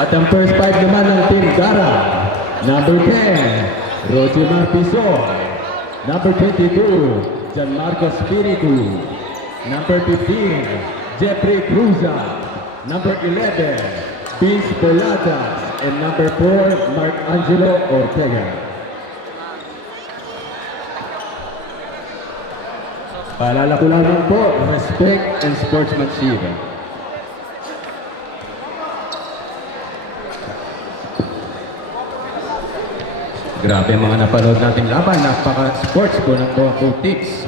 At ang first five naman ng Team Gara. Number 10, Rosimar Pisoy. Number 22, Gianmarco Spiritu. Number 15, Jeffrey Cruza. Number 11, Vince Boladas. And number 4, Mark Angelo Ortega. Paalala ko lamang po, respect and sportsmanship. Grabe ang mga napanood nating laban. Napaka-sports po ng both teams.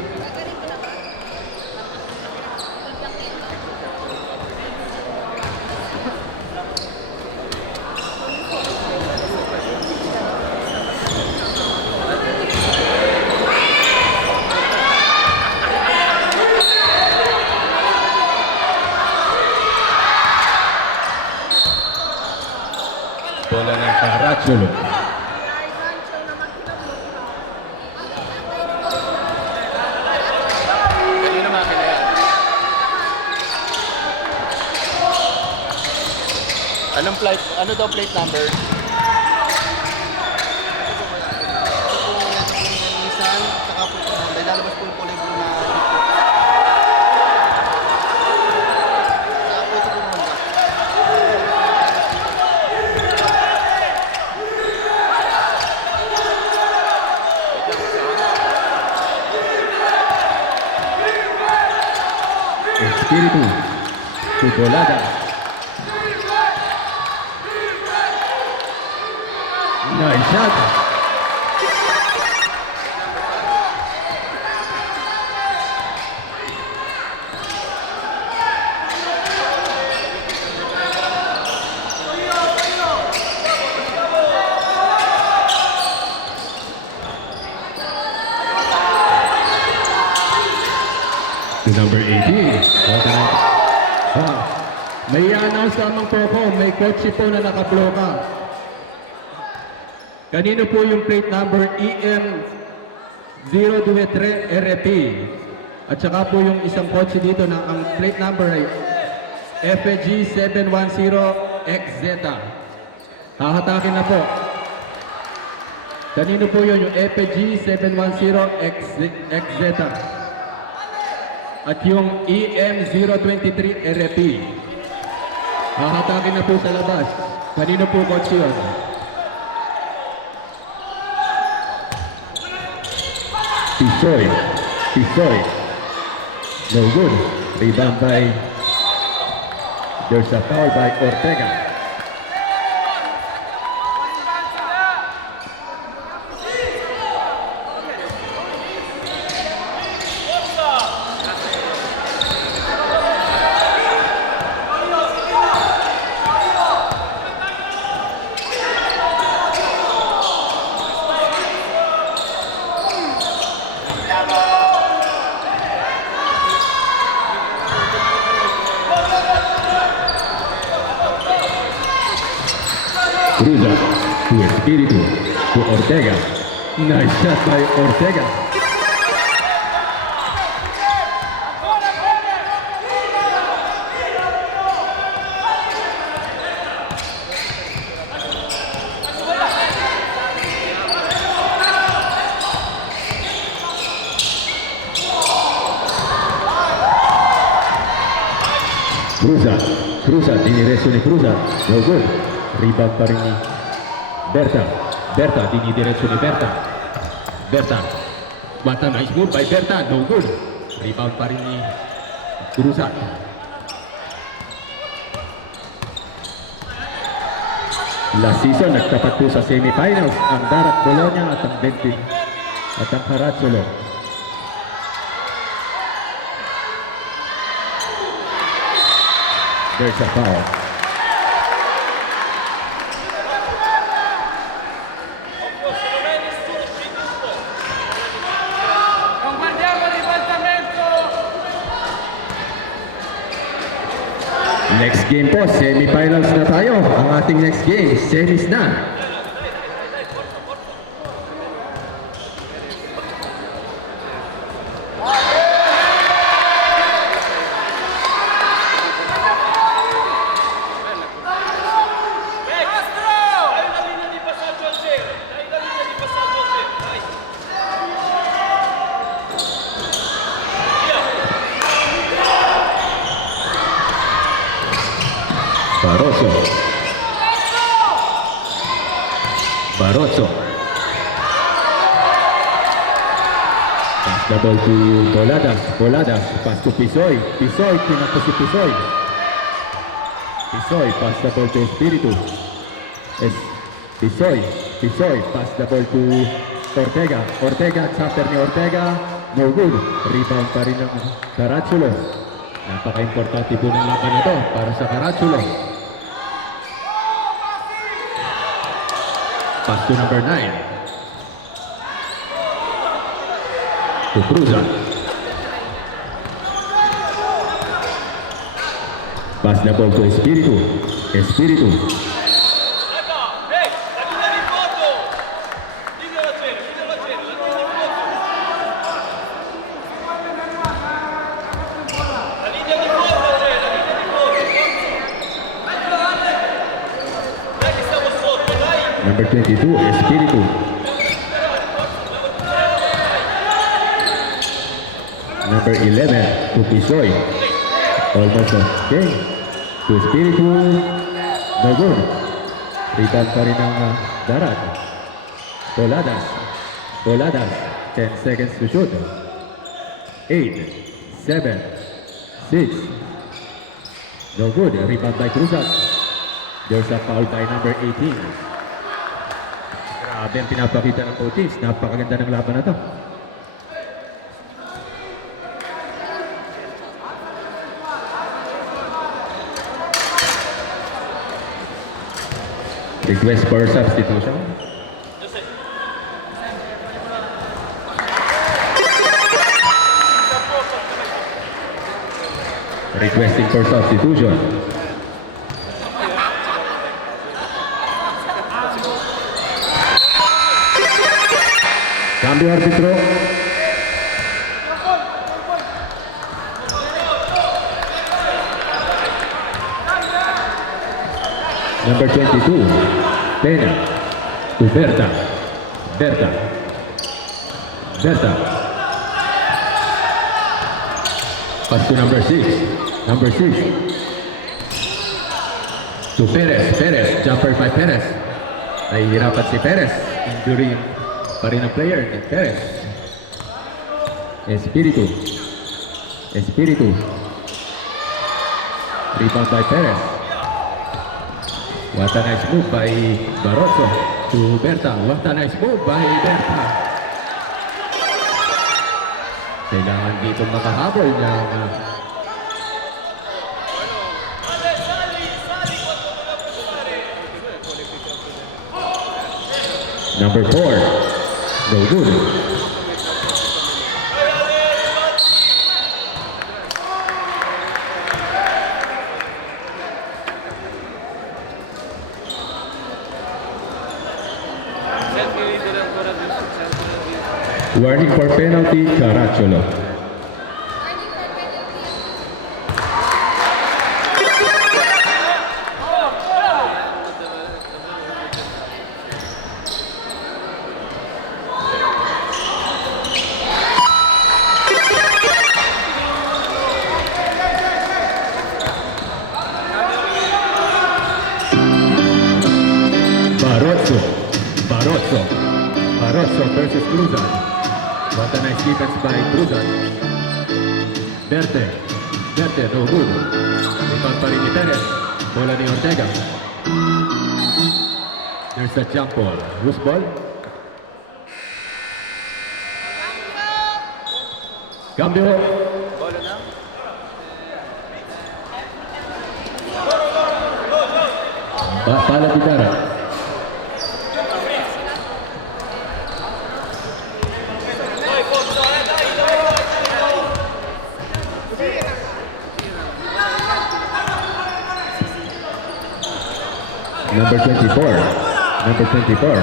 Bola ng Caracciolo. Anong plate? Ano daw plate number? Ito po yung Nissan, saka po ito Honda. Lalabas po yung kulay blue na saka po ito po yung Honda. Espiritu. Subolada. Nice shot. To number 18. May i-announce lamang po ako, may kotse po na nakabloka. Kanino po yung plate number EM023 RP? At saka po yung isang kotse dito na ang plate number ay FG710XZ. Hahatakin na po. Kanino po yun yung FG710XZ? At yung EM023 RP. Hahatakin na po sa labas. Kanino po kotse yun? Pisoy. No good. Rebound by, there's a foul by Ortega. Cruza to Espiritu to Ortega. Nice shot by Ortega. Cruza, diniretso ni Cruza. No good. Rebound pa rin ni Berta. Dinidiretso ni Berta. What a nice move by Berta. No good. Rebound pa rin ni Cruza. Last season, nagtapat po sa semifinals ang Darat Bologna at ang Bentin at ang Caracciolo. There's a foul. Next game po, semifinals na tayo. Ang ating next game, semis na. Barroso. Barroso. Pass the ball to Boladas. Boladas. Pass to Pisoy. Pisoy. Pinakta si Pisoy. Pisoy. Pass the ball to Espiritu. Pisoy. Pisoy. Pass the ball to Ortega. Ortega. Chapter ni Ortega. No good. Rebound pa rin ng Carachulo. Napaka-importante po ng laban na to para sa Carachulo. Pass to number 9. To Cruzan. Pass the ball to Espiritu. Espiritu. Number 22, Espiritu. Number 11, to Pisoy. Almost okay. To Espiritu. No good. Rebound pa rin ng Darat. Boladas. Boladas. 10 seconds to shoot. 8, 7, 6. No good. Rebound by Cruzat. There's a foul by number 18. Grabe ang pinapakita ng coaches. Napakaganda ng laban na to. Request for substitution. Requesting for substitution. Cambio árbitro. Number 22, Pena. To Berta. Berta. Berta. Pass to number 6. Number 6. To Perez. Perez. Jumper by Perez. Nahihirapan si Perez. Injury pa rin ang player ni Perez. Espiritu. Espiritu. Rebound by Perez. What a nice move by Barroso to Berta. What a nice move by Berta. Kailangan dito makahabol ng number 4. No good. Warning for penalty, Carachulo. Barroso. Barroso. Barroso versus Cruzan. What a nice defense by Cruzan. Berte. Berte, no good. Rebound pa rin ni Perez. Bola ni Ortega. There's a jump ball. Whose ball? Cambio. Bola na. Pala di Darat. Number 24. Number 24.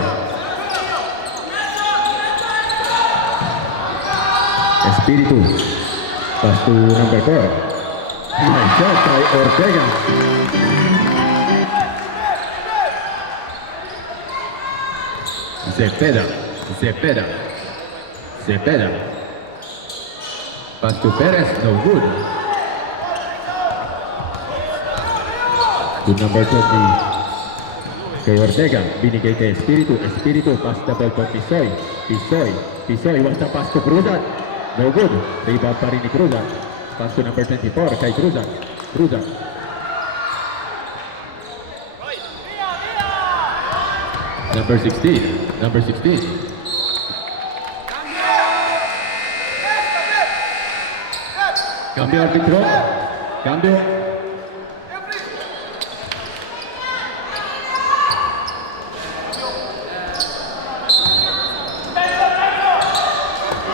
Espiritu. Pass to number 4. Nice shot by Ortega. Cepeda. Cepeda. Cepeda. Pass to Perez. No good. To number 20. Kay Ortega, binigay kay Espiritu. Espiritu, pass the ball to Pisoy. Pisoy, wants the pass to Cruzat. No good. Rebound pa rin ni Cruzat. Pass to number 24 kay Cruzat. Number 16. Cambio arbitro. Cambio.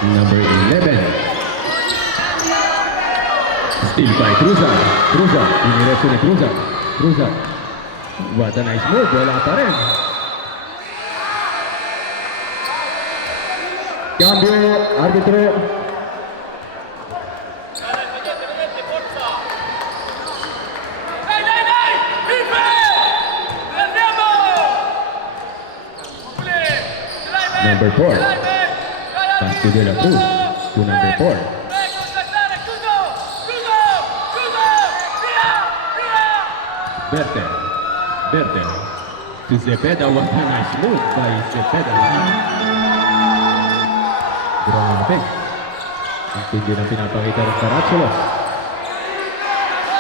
Number 11. Steal by Cruzat. Dinireso ni Cruzat. What a nice move. Wala pa rin. Cambio, árbitro. Number 4. Pass to De La Cruz. To number 4. Berter. To Zepeda. What a nice move by Zepeda. Grabe. Ang tindi ng pinapakita ng Carachulos.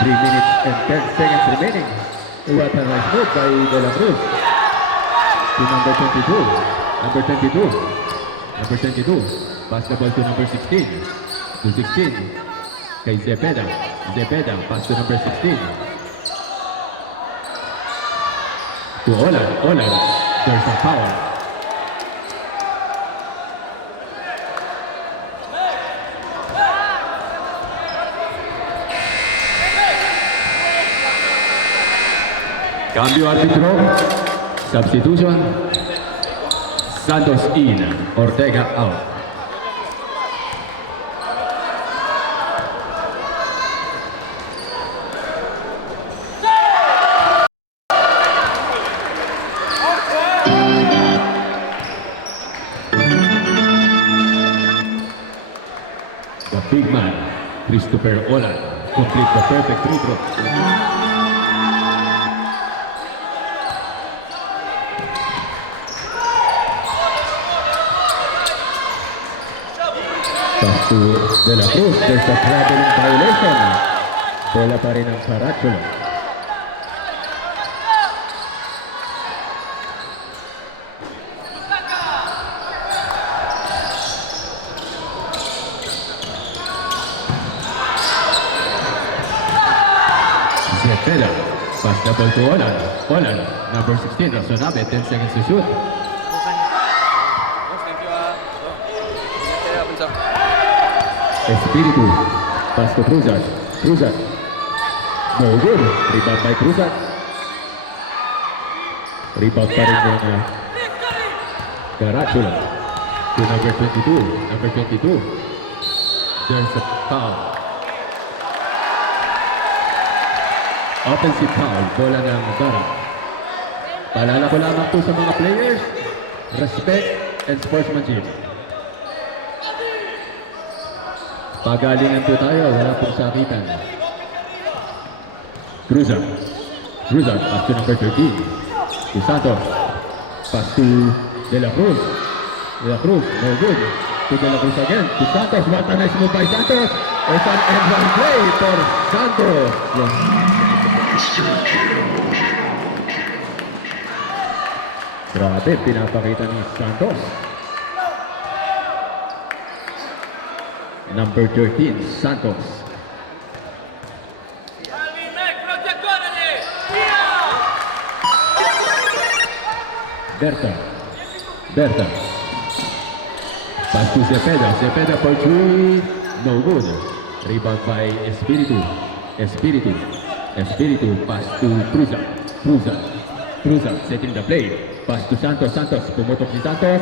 3 minutes and 10 seconds remaining. What a nice move by De La Cruz. To number 22. Pass the ball to number 16. To 16. Kay Zepeda. Pass to number 16. To Olan. There's a foul. Cambio árbitro. Substitution. Santos in. Ortega out. The big man, Christopher Olan, complete the perfect free throw. Pass to De La Cruz. There's a traveling violation. Bola pa rin ang Carachulo. Zepeda. Pass the ball to Olan. Number 16, Razonable. 10 seconds to shoot. Espiritu. Pass to Cruzat. No good. Rebound by Cruzat. Rebound pa rin yung Carachulo. To number 22. There's a foul. Offensive foul. Bola ng Gara. Paalala ko lamang po sa mga players. Respect and sportsmanship. Pagalingan po tayo, wala pong sakitan. Cruzat, pass to number 13. To Santos. Pass to De La Cruz. No good. To De La Cruz again. To Santos, what a nice move by Santos. It's an end one play for Santos. Grabe, pinapakita ni Santos. Number 13, Santos. Berta. Pass to Zepeda for 3. No good. Rebound by Espiritu. Pass to Cruzat setting the play. Pass to Santos. Pumutok si Santos.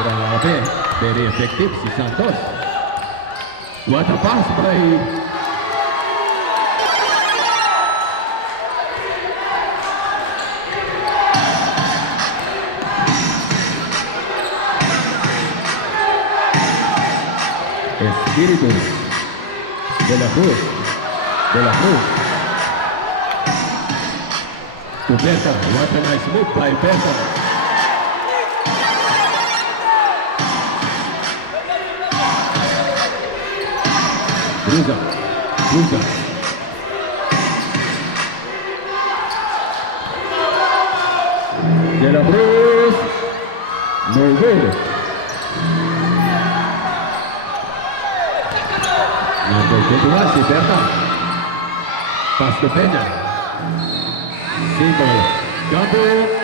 Grabe, very effective si Santos. What a pass by Espiritu. De La Cruz. De La Cruz. To Berta. What a nice move by Berta. Cruza. Cruza. De La Cruz. No good. Number 21, si Berta. Pass to Peña. Single. Double.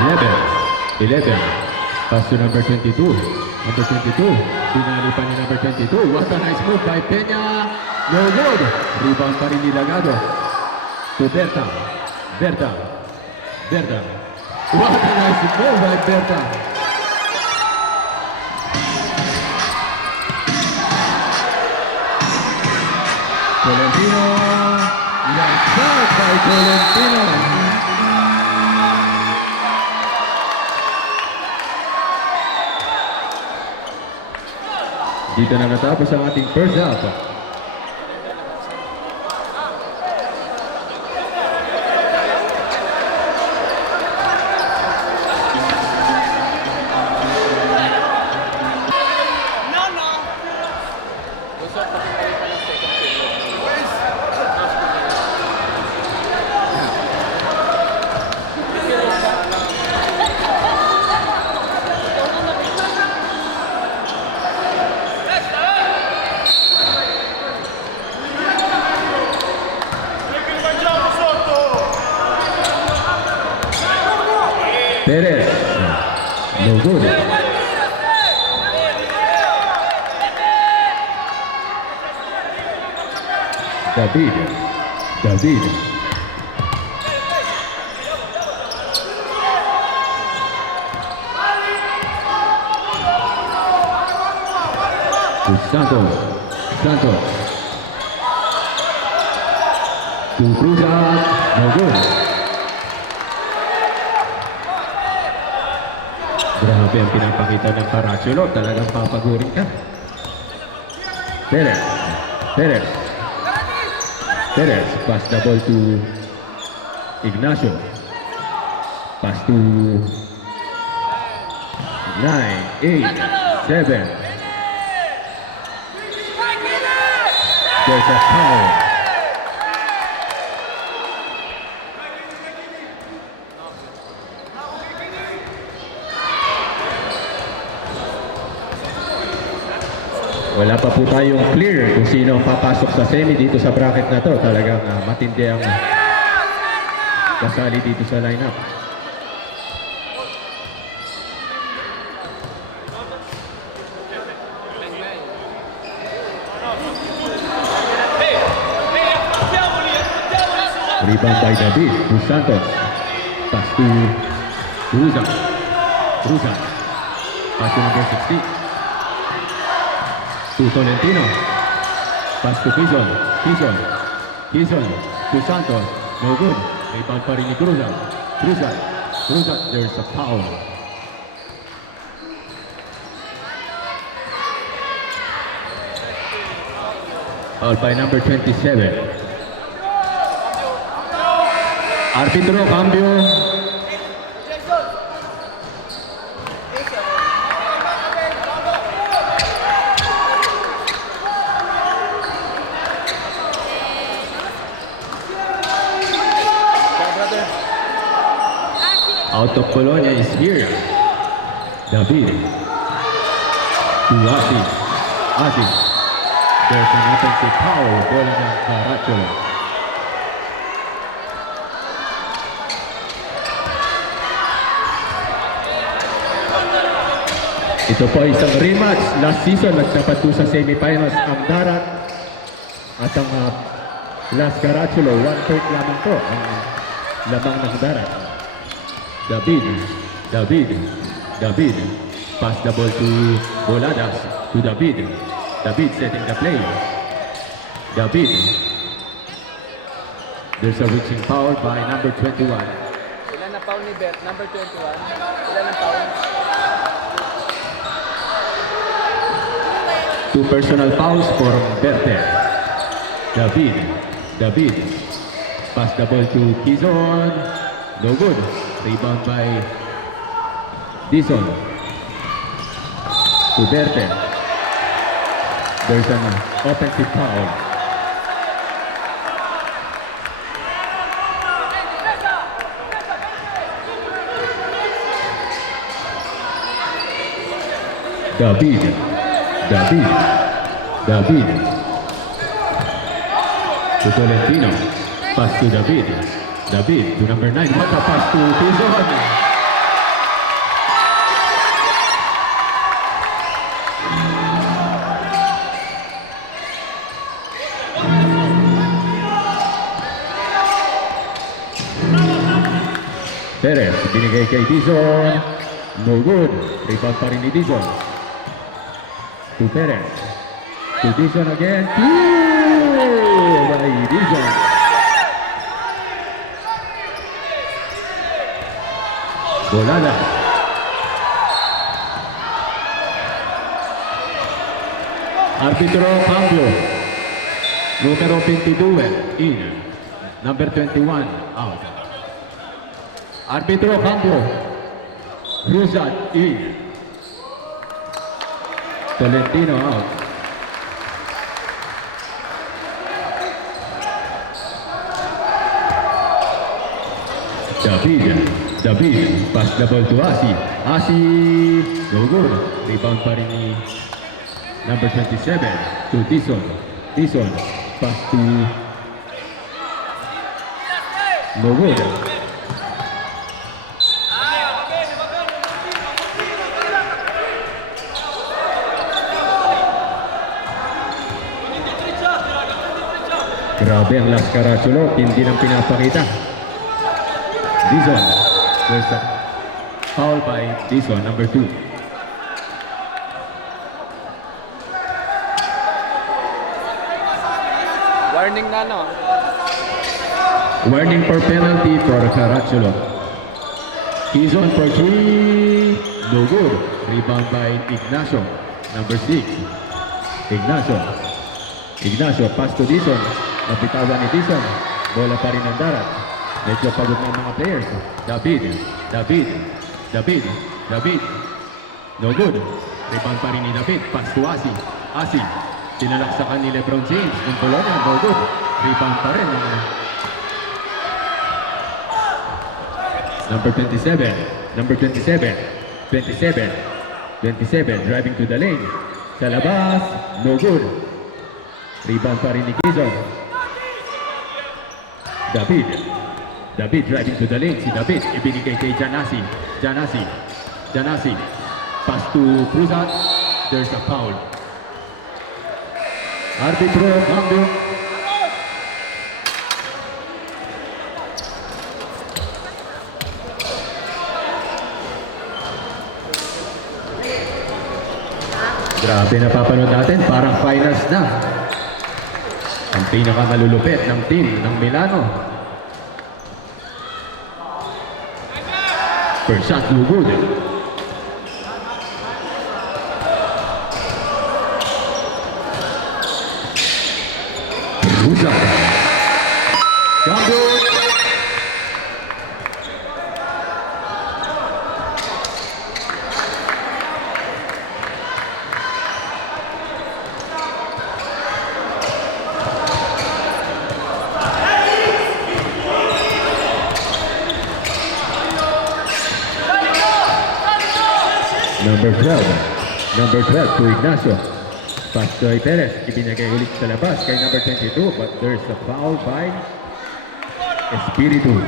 Number 11. Pass to number 22. Number 22. Pinali pa ni number 22. What a nice move by Peña. No good. Rebound pa rin nilagado. To Berta. Berta. Berta. What a nice move by Berta. Tolentino. Nice out by Tolentino. Dito na natapos ang ating first half. Perez. No good. David. To Santos. To Cruza. No good. Grabe ang pinapakita ng Parachulo. Talagang papagurin ka. Perez. Pass the ball to Ignacio. Pass to 9, 8, 7. There's a foul. Wala pa po tayong clear kung sino ang papasok sa semi dito sa bracket na to. Talagang matindi ang kasali dito sa lineup. Rebound by David to Santos. Pass to Cruza. Pass to number 60. To Tolentino. Pass to Quizon. To Santos. No good. Rebound pa rin ni Cruza. There's a foul. Foul by number 27. Arbitro, cambio. Out of Colonia is here. David. To Asi. There's an offensive foul. Bola ng Carachola. Ito po ay isang rematch. Last season, nagtapat po sa semifinals ang Darat at ang Las Carachulo. 1/3 lamang po ang lamang ng Darat. David. Pass the ball to Boladas. To David. David setting the play. David. There's a reaching foul by number 21. Ilan na foul ni Bet? Number 21. Ilan na foul? 2 personal fouls for Berte. David. Pass the ball to Kizon. No good. Rebound by Dison. To Berte. There's an offensive foul. David. To Tolentino. Pass to David to number 9. What a pass to Tizon. Perez, binigay kay Dizon. No good. Rebound pa rin ni Dizon. To Perez. To Dizon again. By Dizon. Bolada. Arbitro cambio. Numero 22 in. Number 21 out. Arbitro cambio. Ruzat in. Tolentino out. David, pass the ball to Asi. No good. Rebound pa rin ni number 27 to Dison, pass to no good. Grabe ang Las Carachulo, hindi nang pinapakita. Dizon, there's a foul by Dizon, number 2. Warning na, no? Warning for penalty for Carachulo. Dizon for 3, no good. Rebound by Ignacio, number 6. Ignacio, pass to Dizon. Napitawan ni Dizon. Bola pa rin ng Darat. Medyo pagod ng mga players. David. No good. Rebound pa rin ni David. Pass to Asi. Sinalaksakan ni Lebron James ng Polonia. No good. Rebound pa rin. Number 27. Driving to the lane. Sa labas. No good. Rebound pa rin ni Kizon. David driving to the lane. Si David ibinigay kay Janasi. Pass to Cruzat. There's a foul. Arbitro cambio. Grabe na papanood natin. Parang finals na. Ang pinakamalulupit ng team ng Milano. First shot, no good. Ruzat. Cambio. Number 12 to Ignacio. Pass to Perez. Ibinigay ulit sa labas kay number 22, but there's a foul by Espiritu.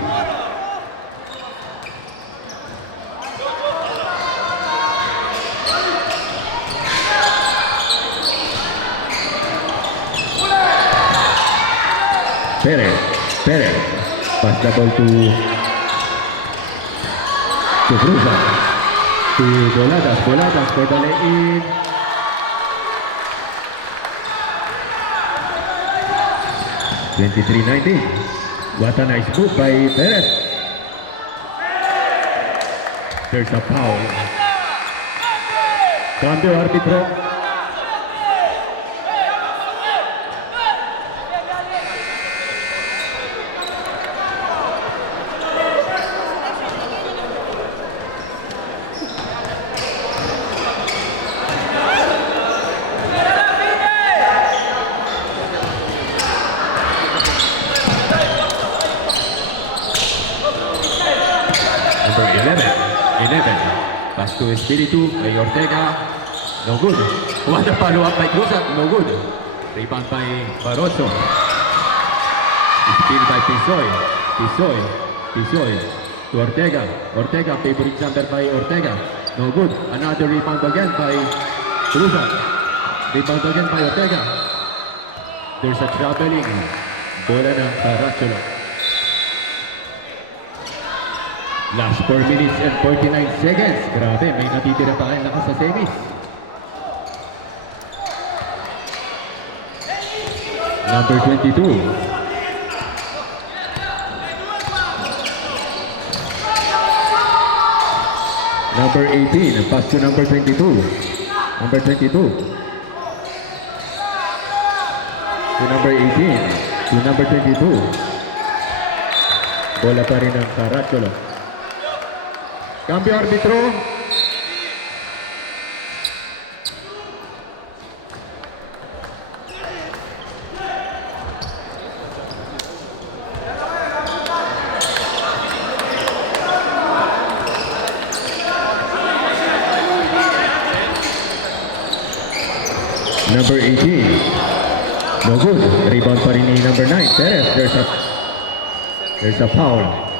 Perez. Perez. Pass the ball to Cruzan. To Boladas. Boladas for the lay-in. (23-19). What a nice move by Perez. There's a foul. Cambio árbitro. Number 11. Pass to Espiritu by Ortega. No good. What a follow-up by Cruzat. No good. Rebound by Barroso. Steal by Pisoy. Pisoy. To Ortega. Ortega. Favorite jumper by Ortega. No good. Another rebound again by Cruzat. Rebound again by Ortega. There's a traveling. Bola ng Caracciolo. Last 4 minutes and 49 seconds. Grabe, may natitira pa kayong lakas sa semis. Number 22. Number 18. Pass to number 22. Number 22. To number 18. To number 22. Bola pa rin ng Caracciolo. Cambio árbitro. Number 18. No good. Rebound pa rin ni number 9. Perez. There's a foul.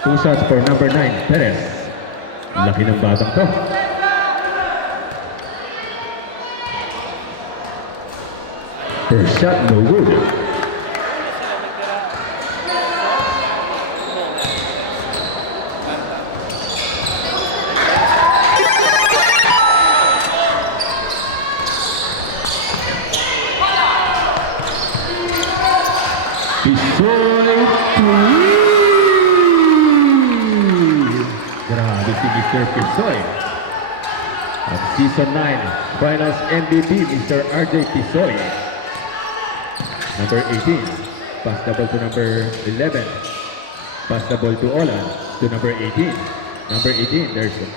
2 shots for number 9, Perez. Laki ng batang to. First shot, no good. Pisoy to Grabe si Mr. Pisoy. At Season 9 Finals MVP, Mr. RJ Pisoy. Number 18. Pass the ball to number 11. Pass the ball to Olan. To number 18. Number 18, there's it.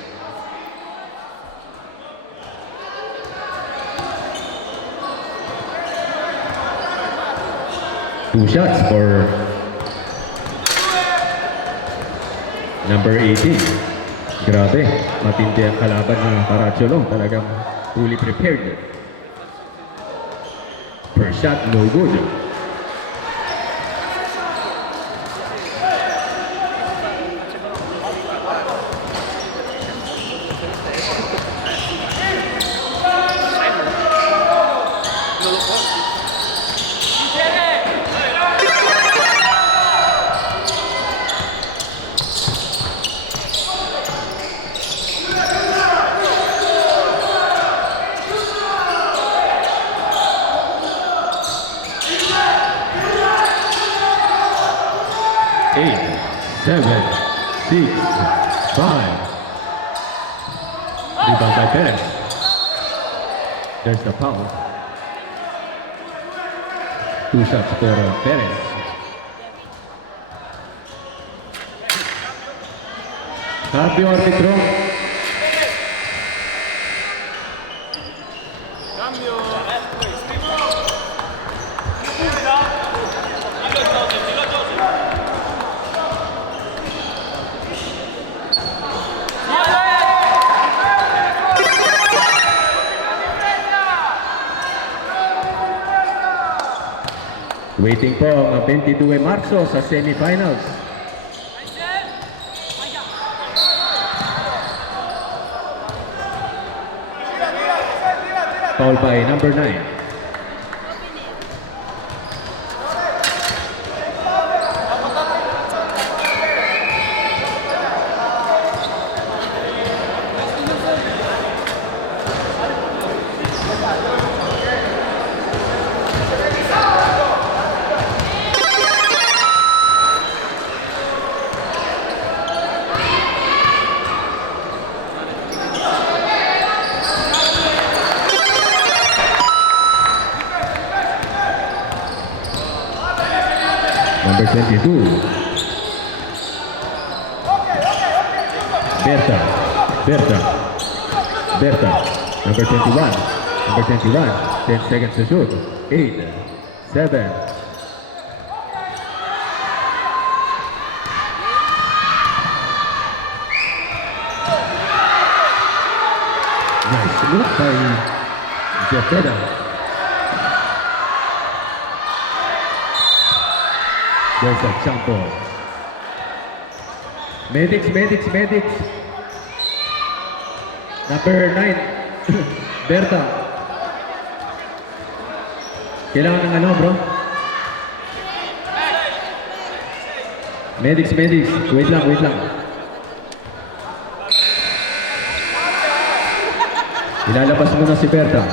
Two shots for number 18. Grabe, matindi ang kalaban ng Caracciolo. Talagang fully prepared. First shot, no good. Eight, 7, 6, 5. Rebound by Perez. There's the foul. Two shots for Perez. Cambio árbitro. Waiting po ang 22 Marso sa semifinals. Foul by number 9. Number 22. Berta. Number 21. 10 seconds to shoot. 8, 7. Nice look by Zepeda. There's a jump ball. Medics. Number 9, Berta. Kailangan ng ano, bro? Medics. Wait lang. Ilalabas muna si Berta.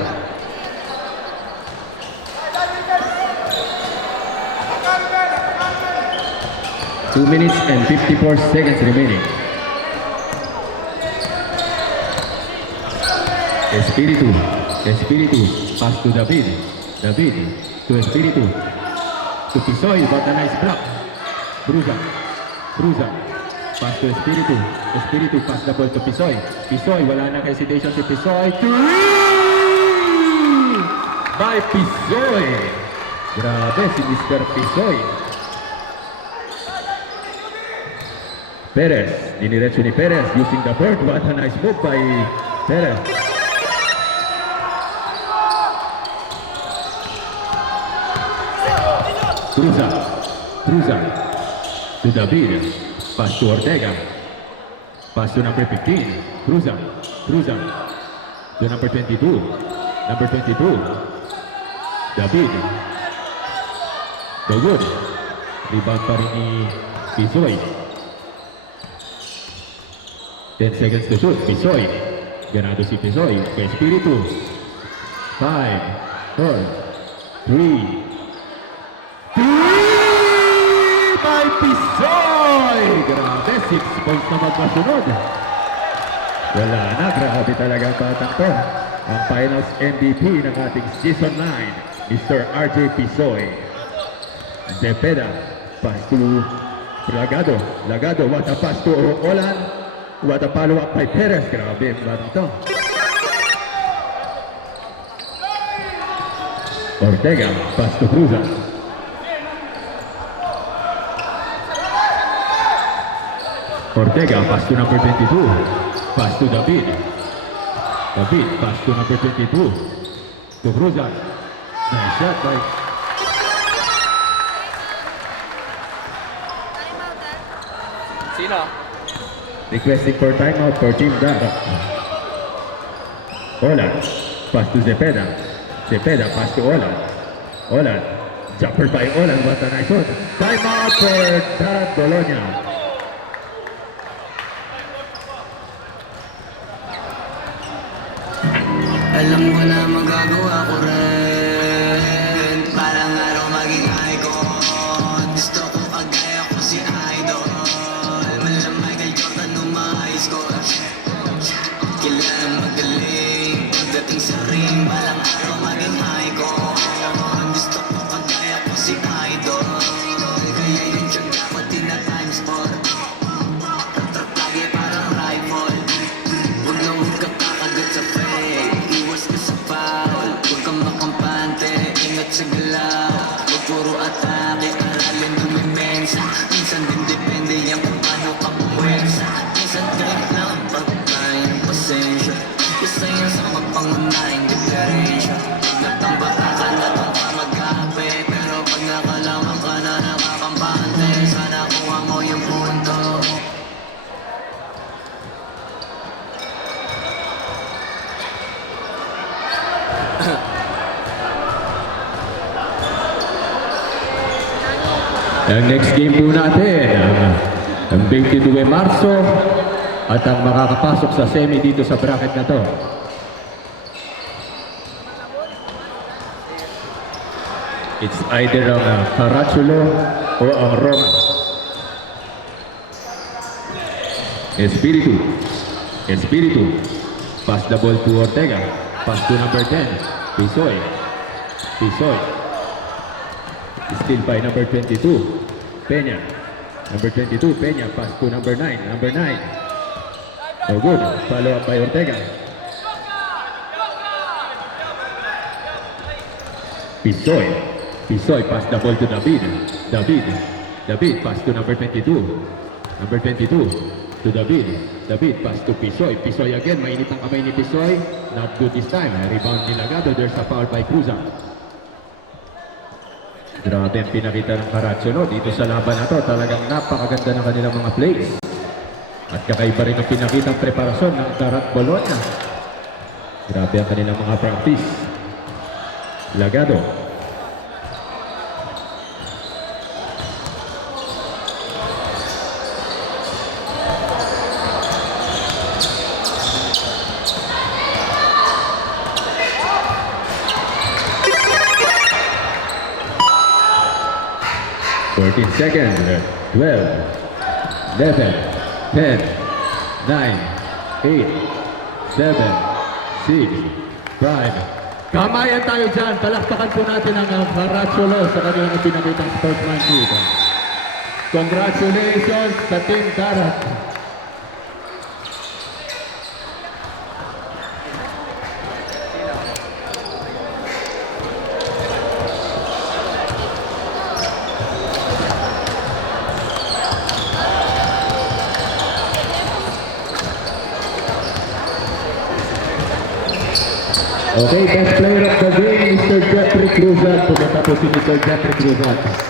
Two minutes and 54 seconds remaining. Espiritu, pass to David to Espiritu, to Pisoy, but a nice block. Bruza, pass to Espiritu, pass the ball to Pisoy, wala na hesitation si Pisoy, three by Pisoy. Grabe si Mr. Pisoy. Perez, diniretso ni Perez using the board, what a nice move by Perez. Cruza to David, pass to Ortega, pass to number 15, Cruza to number 22, David, good, rebound pa rin ni Pisoy, 10 seconds to shoot, Pisoy, ganado si Pisoy, kay Espiritu, 5, 4, 3, by Pisoy! Grabe, 6 points na magkasunod. Wala na, grabe talaga ang batang to. Ang finals MVP ng ating Season 9, Mr. RJ Pisoy. Zepeda, pass to Lagado, what a pass to Olan. What a follow-up by Perez. Grabe ang batang to. Ortega, pass to Cruza. Ortega, pass to number 22, pass to David, pass to number 22, to Cruzan, nice shot by Sino? requesting for timeout for Team Dara. Olan, pass to Zepeda, pass to Olan, jumper by Olan, what a nice shot, timeout for Dara Bologna. Alam ko na magagawa ko rin. Parang araw maging icon. Gusto ko kagaya ko si Idol. Malam Michael Jordan nung mga high score. Kailangan magaling. Pagdating sa ring, balang araw maging icon. Gusto ko kagaya ko si Idol. Kaya yung tsaga ko tina-time sport. Tatrap lagi parang rifle. Huwag na huwag ka kakagat sa fake. Iwas ka sa foul. Huwag kang makampante. Ingat sa galaw. Huwag puro atake. Aralin dumimensa. Minsan din depende yan kung paano ka puwersa. Minsan trip lang ang pagkain ng pasensya. Isa yan sa mapangunahing diferensya. Nagtambaka ka na doon ka mag-ape. Pero pag nakalaman ka na nakakampante, sana kuha mo yung punto. Ang next game po natin, ang 22 Marso at ang makakapasok sa semi dito sa bracket na to. It's either ang Carachulo o ang Roma. Espiritu. Espiritu. Pass the ball to Ortega. Pass to number 10. Pisoy. Pisoy. Still by number 22. Peña. Number 22, Peña. Pass to number 9. Number 9. No good. Follow up by Ortega. Pisoy. Pisoy. Pass the ball to David. David. David. Pass to number 22. Number 22. To David. David. Pass to Pisoy. Pisoy again. Mainit ang kamay ni Pisoy. Not good this time. Rebound ni Lagado. There's a foul by Cruzan. Grabe ang pinakita ng Carachulo dito sa laban na to. Talagang napakaganda ng kanilang mga plays. At kakaiba rin ang pinakitang preparasyon ng Darat Bologna. Grabe ang kanilang mga practice. Lagado. Seconds, 12, 11, 10, 9, 8, 7, 6, 5. Kamayan tayo dyan. Palakpakan po natin ang Carachulo sa kanilang pinakitang sportsmanship. Congratulations sa Team Darat. Okay, best player of the game, Mr. Jeffrey Cruzat. Pumunta po si Mr. Jeffrey Cruzat.